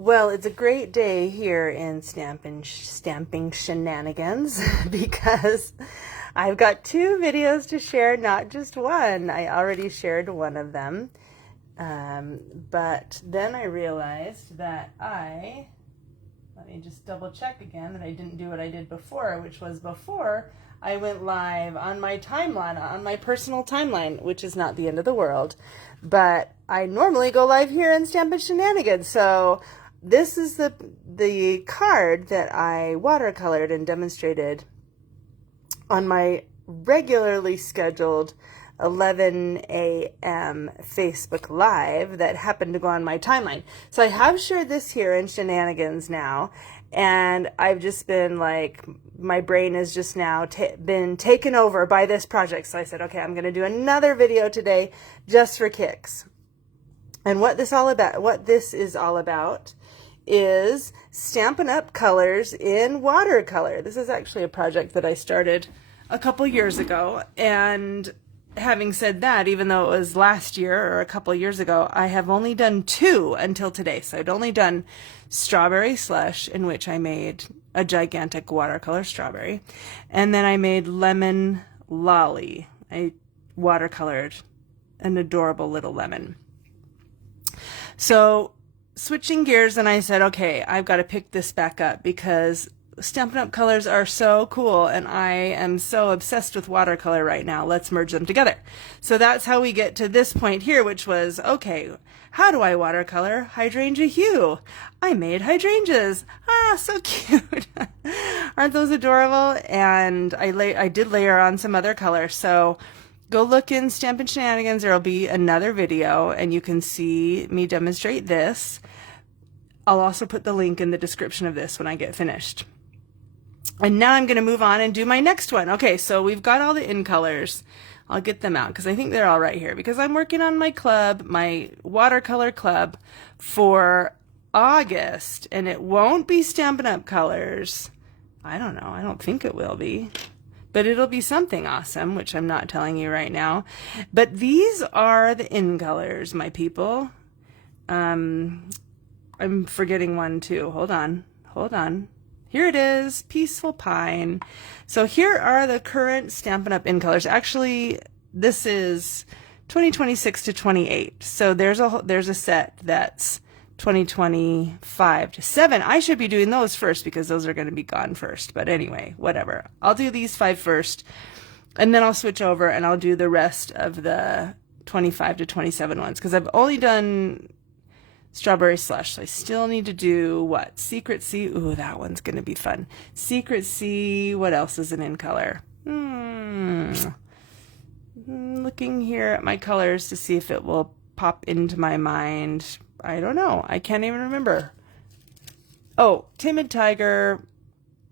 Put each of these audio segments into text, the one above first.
Well, it's a great day here in stamping shenanigans because I've got two videos to share, not just one. I already shared one of them, but then I realized that let me just double check again that I didn't do what I did before, which was before I went live on my timeline, on my personal timeline, which is not the end of the world, but I normally go live here in Stampin' Shenanigans. So this is the card that I watercolored and demonstrated on my regularly scheduled 11 a.m. Facebook Live that happened to go on my timeline. So I have shared this here in Shenanigans now, and I've just been like, my brain has just now been taken over by this project. So I said, okay, I'm going to do another video today just for kicks. And what this is all about is Stampin' Up! Colors in watercolor. This is actually a project that I started a couple years ago, and having said that, even though it was last year or a couple years ago, I have only done two until today. So I'd only done Strawberry Slush, in which I made a gigantic watercolor strawberry, and then I made Lemon Lolly. I watercolored an adorable little lemon. So switching gears, and I said, okay, I've got to pick this back up because Stampin' Up! Colors are so cool, and I am so obsessed with watercolor right now. Let's merge them together. So that's how we get to this point here, which was, okay, how do I watercolor hydrangea hue? I made hydrangeas. Ah, so cute. Aren't those adorable? And I did layer on some other color. So go look in Stampin' Shenanigans. There'll be another video, and you can see me demonstrate this. I'll also put the link in the description of this when I get finished. And now I'm going to move on and do my next one. Okay, so we've got all the in colors. I'll get them out because I think they're all right here, because I'm working on my club, my watercolor club for August, and it won't be Stampin' Up! Colors. I don't know. I don't think it will be. But it'll be something awesome, which I'm not telling you right now. But these are the in colors, my people. I'm forgetting one too. Hold on. Here it is, Peaceful Pine. So here are the current Stampin' Up! In colors. Actually, this is 2026 to 28. So there's a set that's 2025 to 7. I should be doing those first because those are going to be gone first. But anyway, whatever. I'll do these 5 first, and then I'll switch over and I'll do the rest of the 25 to 27 ones, because I've only done Strawberry Slush. So I still need to do what? Secret Sea. Ooh, that one's going to be fun. Secret Sea. What else is an in color? Looking here at my colors to see if it will pop into my mind. I don't know. I can't even remember. Oh, Timid Tiger,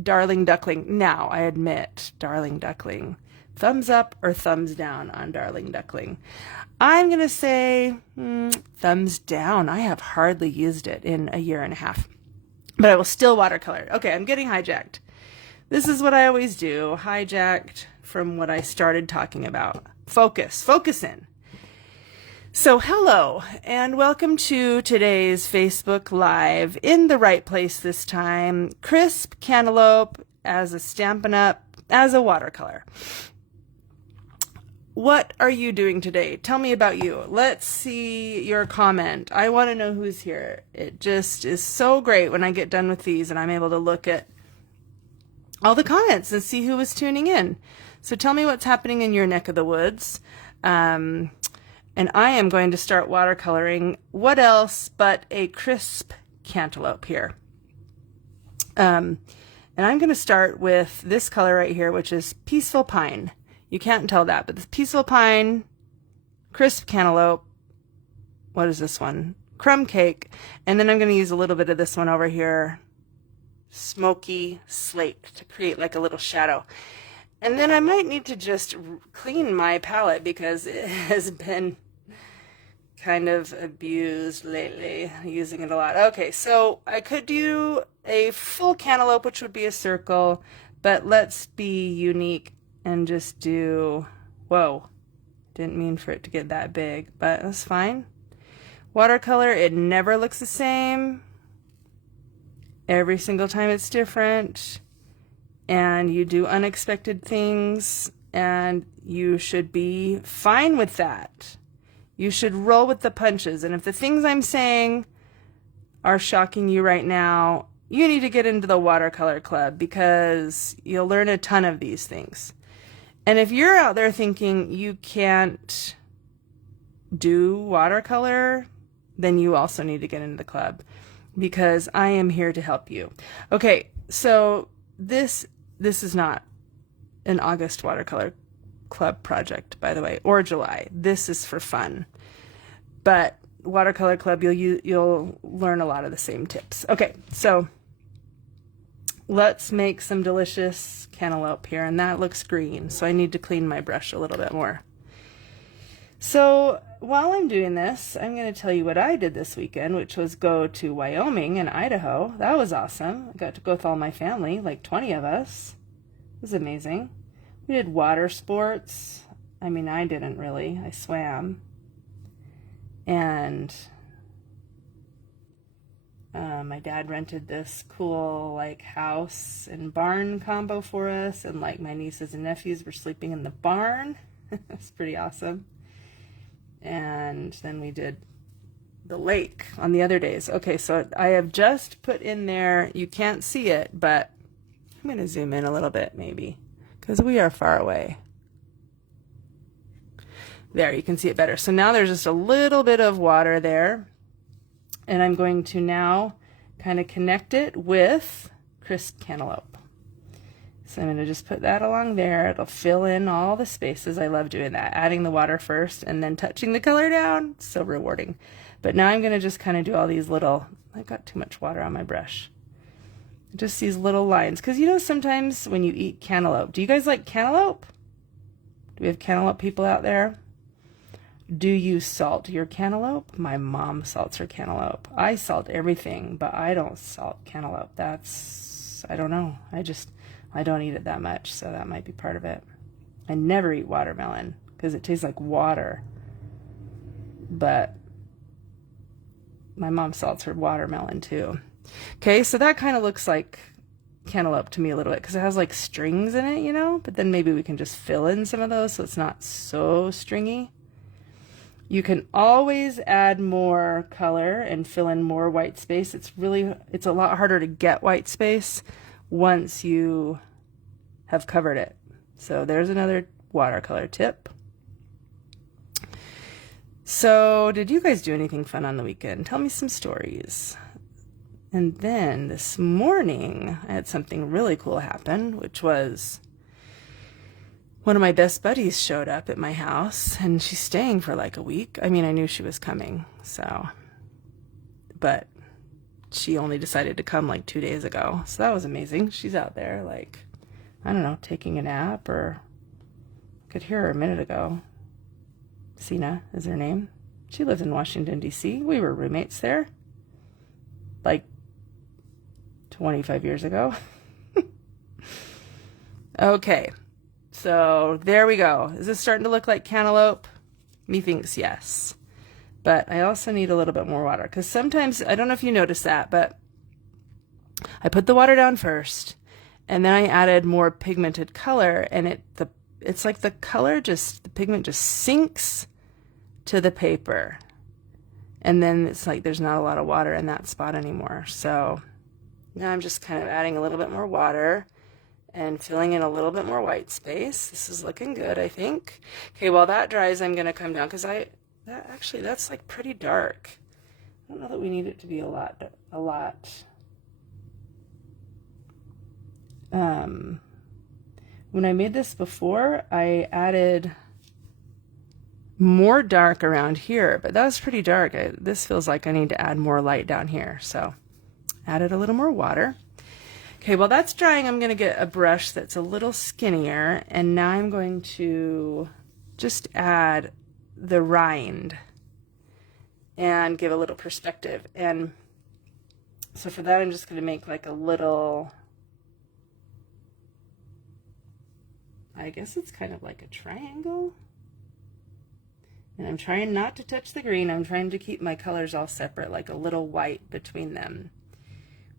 Darling Duckling. Now, I admit, Darling Duckling. Thumbs up or thumbs down on Darling Duckling? I'm going to say thumbs down. I have hardly used it in a year and a half, but I will still watercolor. Okay, I'm getting hijacked. This is what I always do, hijacked from what I started talking about. Focus in. So hello, and welcome to today's Facebook Live, in the right place this time. Crisp Cantaloupe as a Stampin' Up! As a watercolor. What are you doing today? Tell me about you. Let's see your comment. I want to know who's here. It just is so great when I get done with these and I'm able to look at all the comments and see who is tuning in. So tell me what's happening in your neck of the woods. And I am going to start watercoloring. What else but a crisp cantaloupe here? And I'm going to start with this color right here, which is Peaceful Pine. You can't tell that, but the Peaceful Pine, Crisp Cantaloupe, what is this one? Crumb Cake. And then I'm going to use a little bit of this one over here, Smoky Slate, to create like a little shadow. And then I might need to just clean my palette because it has been kind of abused lately, using it a lot. Okay, so I could do a full cantaloupe, which would be a circle, but let's be unique and just do, whoa, didn't mean for it to get that big, but that's fine. Watercolor, it never looks the same. Every single time it's different, and you do unexpected things, and you should be fine with that. You should roll with the punches. And if the things I'm saying are shocking you right now, you need to get into the watercolor club, because you'll learn a ton of these things. And if you're out there thinking you can't do watercolor, then you also need to get into the club, because I am here to help you. Okay, so this is not an August watercolor club project, by the way, or July. This is for fun. But watercolor club, you'll learn a lot of the same tips. Okay, so let's make some delicious cantaloupe here, and that looks green, so I need to clean my brush a little bit more. So while I'm doing this, I'm going to tell you what I did this weekend, which was go to Wyoming and Idaho. That was awesome. I got to go with all my family, like 20 of us. It was amazing. We did water sports. I mean, I didn't really. I swam. And my dad rented this cool like house and barn combo for us, and like my nieces and nephews were sleeping in the barn. It's pretty awesome. And then we did the lake on the other days. Okay, so I have just put in there, you can't see it, but I'm going to zoom in a little bit maybe, because we are far away. There, you can see it better. So now there's just a little bit of water there, and I'm going to now kind of connect it with crisp cantaloupe. So I'm going to just put that along there. It'll fill in all the spaces. I love doing that, adding the water first and then touching the color down. So rewarding. But now I'm going to just kind of do all these little, I got too much water on my brush. Just these little lines. Because you know, sometimes when you eat cantaloupe, do you guys like cantaloupe? Do we have cantaloupe people out there? Do you salt your cantaloupe? My mom salts her cantaloupe. I salt everything, but I don't salt cantaloupe. That's, I don't know. I don't eat it that much, so that might be part of it. I never eat watermelon because it tastes like water. But my mom salts her watermelon too. Okay, so that kind of looks like cantaloupe to me a little bit because it has like strings in it, you know? But then maybe we can just fill in some of those so it's not so stringy. You can always add more color and fill in more white space. It's a lot harder to get white space once you have covered it. So there's another watercolor tip. So did you guys do anything fun on the weekend? Tell me some stories. And then this morning I had something really cool happen, which was one of my best buddies showed up at my house, and she's staying for like a week. I mean, I knew she was coming, but she only decided to come like 2 days ago. So that was amazing. She's out there like, I don't know, taking a nap, or I could hear her a minute ago. Sina is her name. She lives in Washington, D.C. We were roommates there like 25 years ago. Okay. So there we go. Is this starting to look like cantaloupe? Methinks yes. But I also need a little bit more water because sometimes, I don't know if you noticed that, but I put the water down first and then I added more pigmented color, and it's like the pigment just sinks to the paper. And then it's like there's not a lot of water in that spot anymore. So now I'm just kind of adding a little bit more water and filling in a little bit more white space. This is looking good, I think. Okay, while that dries, I'm going to come down because that's like pretty dark. I don't know that we need it to be a lot. When I made this before, I added more dark around here, but that was pretty dark. This feels like I need to add more light down here, so added a little more water. Okay, while that's drying, I'm going to get a brush that's a little skinnier, and now I'm going to just add the rind and give a little perspective. And so for that, I'm just going to make like a little, I guess it's kind of like a triangle. And I'm trying not to touch the green. I'm trying to keep my colors all separate, like a little white between them,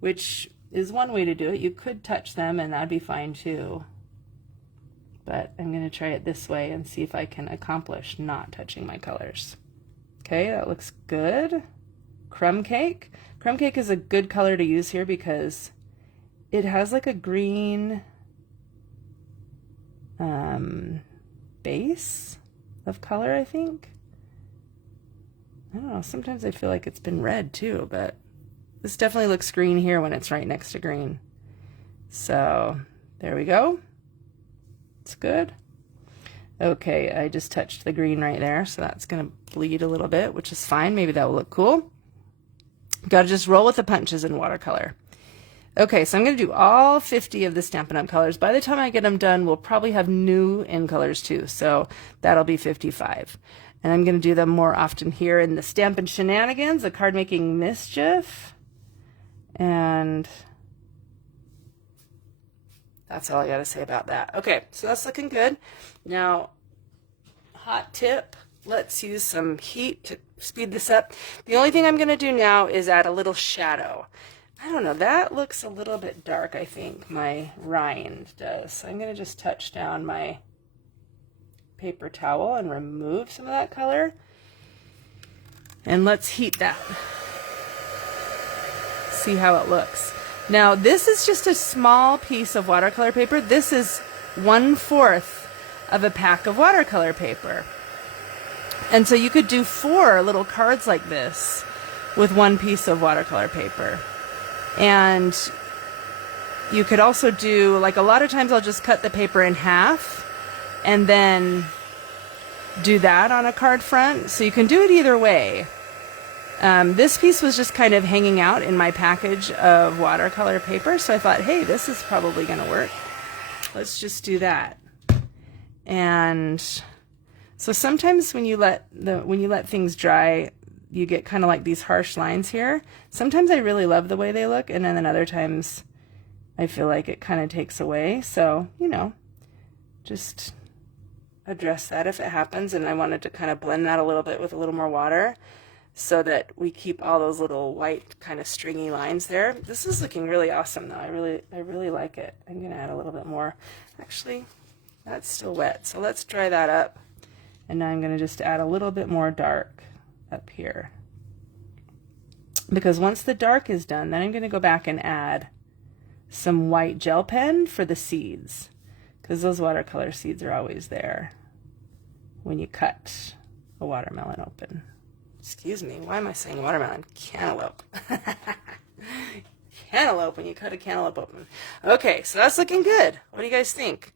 which is one way to do it. You could touch them and that'd be fine too. But I'm going to try it this way and see if I can accomplish not touching my colors. Okay, that looks good. Crumb cake. Crumb cake is a good color to use here because it has like a green base of color, I think. I don't know, sometimes I feel like it's been red too, but this definitely looks green here when it's right next to green. So there we go. It's good. Okay, I just touched the green right there, so that's gonna bleed a little bit, which is fine. Maybe that will look cool. Gotta just roll with the punches in watercolor. Okay, so I'm gonna do all 50 of the Stampin' Up! Colors. By the time I get them done, we'll probably have new in colors too, so that'll be 55. And I'm gonna do them more often here in the Stampin' Shenanigans, the card making mischief. And that's all I gotta say about that. Okay, so that's looking good. Now, hot tip, let's use some heat to speed this up. The only thing I'm gonna do now is add a little shadow. I don't know, that looks a little bit dark, I think, my rind does. So I'm gonna just touch down my paper towel and remove some of that color. And let's heat that. See how it looks. Now, this is just a small piece of watercolor paper. This is 1/4 of a pack of watercolor paper. And so you could do 4 little cards like this with 1 piece of watercolor paper. And you could also do, like a lot of times I'll just cut the paper in half and then do that on a card front. So you can do it either way. This piece was just kind of hanging out in my package of watercolor paper, so I thought, hey, this is probably going to work. Let's just do that. And so sometimes when you let things dry, you get kind of like these harsh lines here. Sometimes I really love the way they look, and then other times I feel like it kind of takes away. So, you know, just address that if it happens. And I wanted to kind of blend that a little bit with a little more water, so that we keep all those little white kind of stringy lines there. This is looking really awesome though. I really like it. I'm gonna add a little bit more. Actually, that's still wet, so let's dry that up. And now I'm gonna just add a little bit more dark up here. Because once the dark is done, then I'm gonna go back and add some white gel pen for the seeds, because those watercolor seeds are always there when you cut a watermelon open. Excuse me, why am I saying watermelon? Cantaloupe. Cantaloupe, when you cut a cantaloupe open. Okay, so that's looking good. What do you guys think?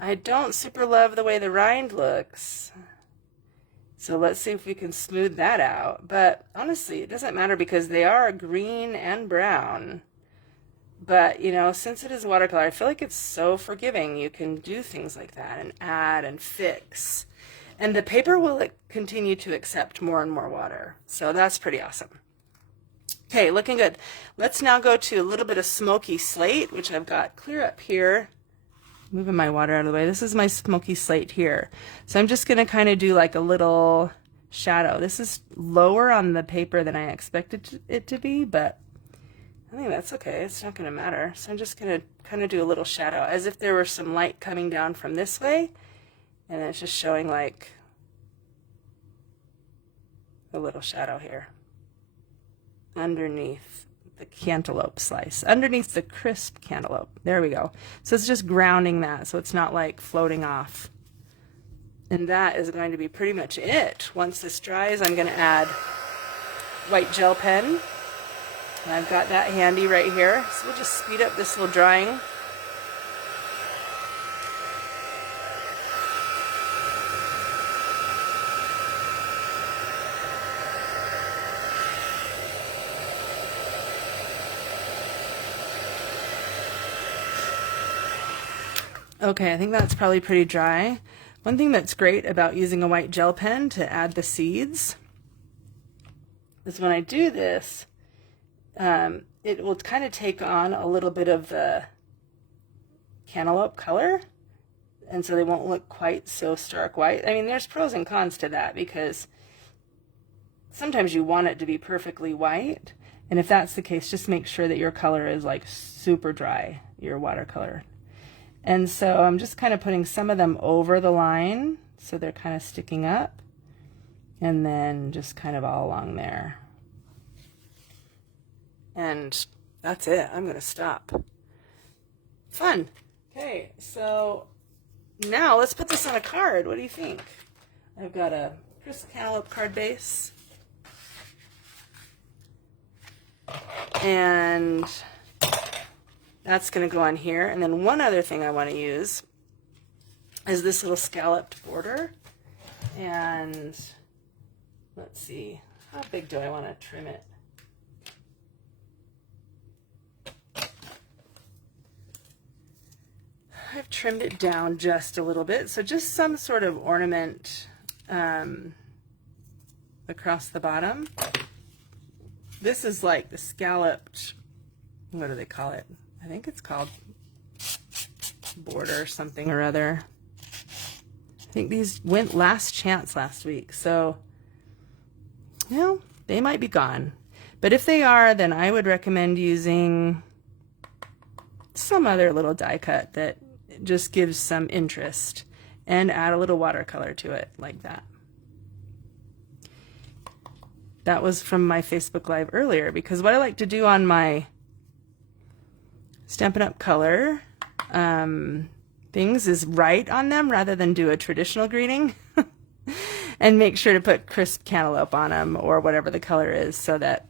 I don't super love the way the rind looks. So let's see if we can smooth that out. But honestly, it doesn't matter because they are green and brown. But, you know, since it is watercolor, I feel like it's so forgiving. You can do things like that and add and fix. And the paper will continue to accept more and more water. So that's pretty awesome. Okay, looking good. Let's now go to a little bit of smoky slate, which I've got clear up here. Moving my water out of the way. This is my smoky slate here. So I'm just going to kind of do like a little shadow. This is lower on the paper than I expected it to be, but I think that's okay. It's not going to matter. So I'm just going to kind of do a little shadow as if there were some light coming down from this way. And it's just showing like a little shadow here underneath the cantaloupe slice, underneath the crisp cantaloupe. There we go. So it's just grounding that so it's not like floating off. And that is going to be pretty much it. Once this dries, I'm going to add white gel pen. And I've got that handy right here. So we'll just speed up this little drying. Okay, I think that's probably pretty dry. One thing that's great about using a white gel pen to add the seeds is when I do this, it will kind of take on a little bit of the cantaloupe color, and so they won't look quite so stark white. I mean, there's pros and cons to that, because sometimes you want it to be perfectly white. And if that's the case, just make sure that your color is like super dry, your watercolor. And so I'm just kind of putting some of them over the line so they're kind of sticking up, and then just kind of all along there. And that's it. I'm going to stop. Fun. Okay, so now let's put this on a card. What do you think? I've got a crisp cantaloupe card base. And that's going to go on here. And then one other thing I want to use is this little scalloped border. And let's see, how big do I want to trim it? I've trimmed it down just a little bit, so just some sort of ornament across the bottom. This is like the scalloped, what do they call it? I think it's called border something or other. I think these went last chance last week, so you know, they might be gone. But if they are, then I would recommend using some other little die cut that just gives some interest, and add a little watercolor to it like that. That was from my Facebook Live earlier, because what I like to do on my Stampin' Up! Color things is write on them rather than do a traditional greeting. And make sure to put crisp cantaloupe on them, or whatever the color is, so that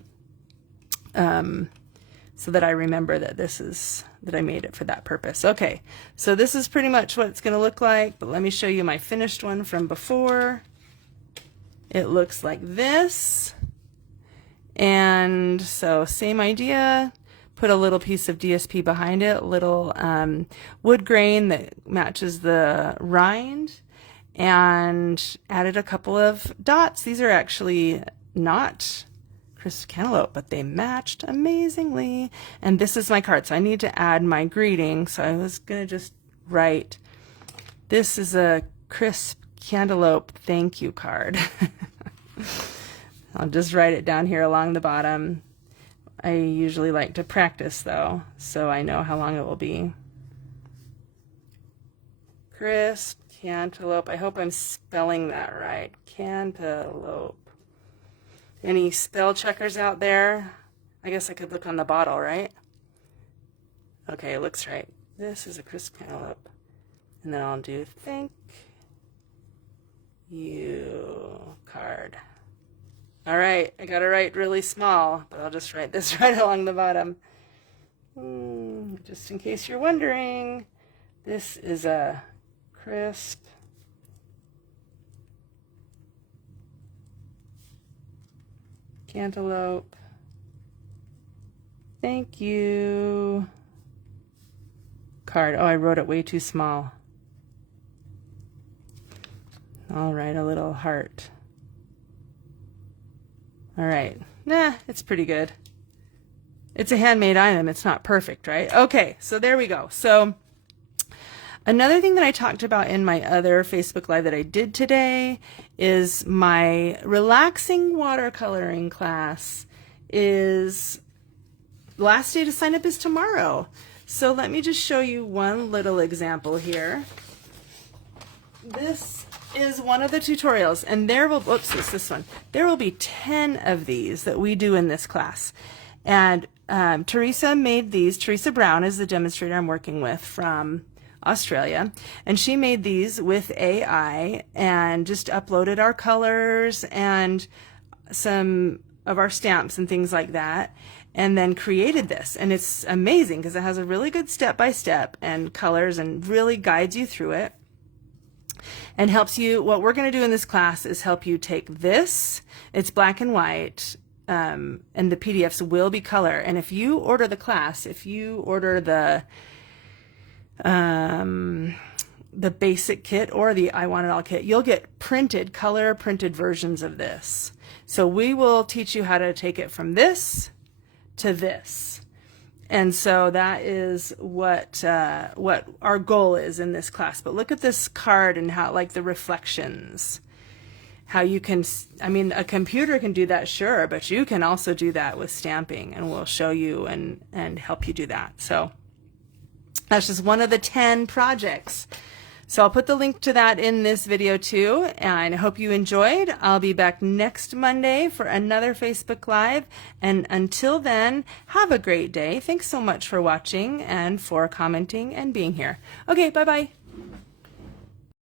I remember that that I made it for that purpose. Okay, so this is pretty much what it's going to look like, but let me show you my finished one from before. It looks like this. And so same idea, put a little piece of DSP behind it, a little wood grain that matches the rind, and added a couple of dots. These are actually not crisp cantaloupe, but they matched amazingly. And this is my card, so I need to add my greeting. So I was gonna just write, this is a crisp cantaloupe thank you card. I'll just write it down here along the bottom. I usually like to practice though, so I know how long it will be. Crisp cantaloupe. I hope I'm spelling that right. Cantaloupe. Any spell checkers out there? I guess I could look on the bottle, right? Okay, it looks right. This is a crisp cantaloupe. And then I'll do thank you card. All right, I got to write really small, but I'll just write this right along the bottom. Just in case you're wondering, this is a crisp cantaloupe thank you card. Oh, I wrote it way too small. I'll write a little heart. All right, it's pretty good. It's a handmade item. It's not perfect, right? Okay, so there we go. So another thing that I talked about in my other Facebook Live that I did today is my relaxing watercoloring class is, last day to sign up is tomorrow. So let me just show you one little example here. This is one of the tutorials, and there will, oops, it's this one. There will be 10 of these that we do in this class. And Teresa made these. Teresa Brown is the demonstrator I'm working with from Australia, and she made these with AI and just uploaded our colors and some of our stamps and things like that, and then created this. And it's amazing because it has a really good step-by-step and colors and really guides you through it and helps you. What we're going to do in this class is help you take this, it's black and white, and the PDFs will be color. And if you order the class, if you order the basic kit or the I Want It All kit, you'll get printed, color printed versions of this. So we will teach you how to take it from this to this. And so that is what our goal is in this class. But look at this card and how, like, the reflections. how you can, I mean, a computer can do that, sure, but you can also do that with stamping, and we'll show you and help you do that. So that's just one of the 10 projects. So I'll put the link to that in this video too, and I hope you enjoyed. I'll be back next Monday for another Facebook Live, and until then, have a great day. Thanks so much for watching and for commenting and being here. Okay, bye-bye.